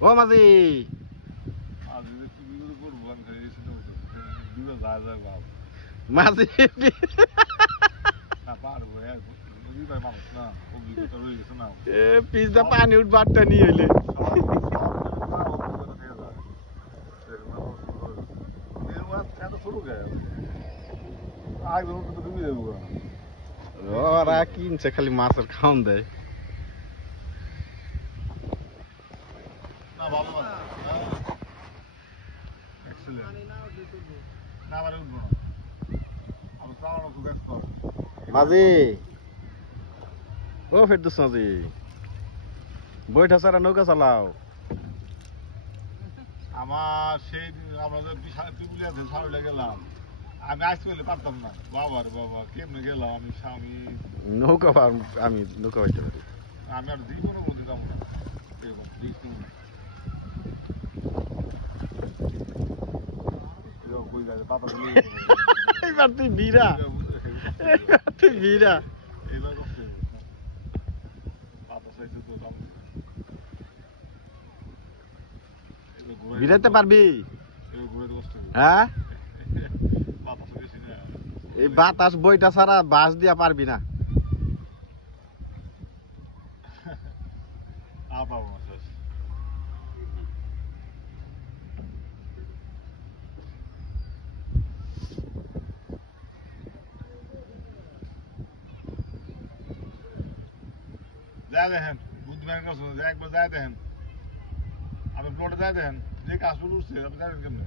ও মাঝি মাঝি piece দা পানি উঠবারটা নিয়ে হইলে ওরা কিনছে খালি মাছের খাওন দেয় মাঝি ও ফেরদৌস মাঝি বইটা সারা নৌকা চালাও আমার সেই আমরা যে সারলে গেলাম আমি আজকে বলে পারতাম না বাবার বাবা কেমনে গেলাম আমি নৌকা আমি নৌকা পাইতে পারি আমি আর জীবনে বলতে যাবো না এরকম এইবার তুই বিরা তুই বিরা বিরাতে পারবি হ্যাঁ এই বাতাস বইটা ছাড়া বাস দিয়া পারবি না যা দেখেন বুদ্ধমান কাছে একবার যাই দেখেন আপনি প্লটে যাই দেখেন যে কাজ শুরু উঠছে আপনি জানেন কেমন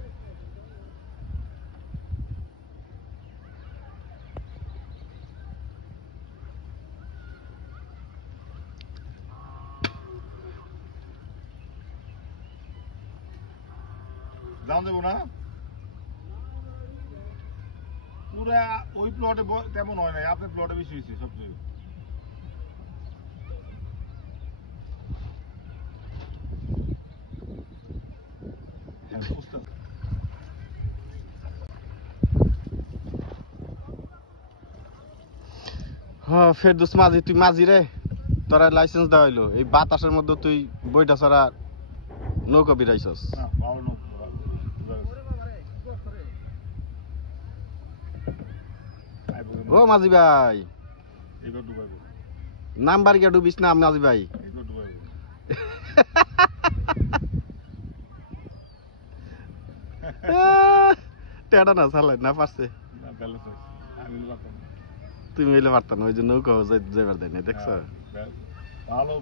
দাম দেবো না পুরা ওই প্লটে তেমন হয় নাই আপনার প্লটে বেশি হয়েছে সবচেয়ে হ্যাঁ ফেরদৌস মাঝি তুই মাঝি রে তোরা লাইসেন্স দেওয়া হইলো এই বাতাসের মধ্যে তুই বইটা ছাড়া নৌকা বিরাইছস ও মাঝি ভাই নাম্বার গিয়া ডুবিস না মাঝি ভাই টেডা না চালাই না পারছে তুমি হইলে পারতাম ওই যে নৌকা যাইবার দেয় না দেখছো ভালো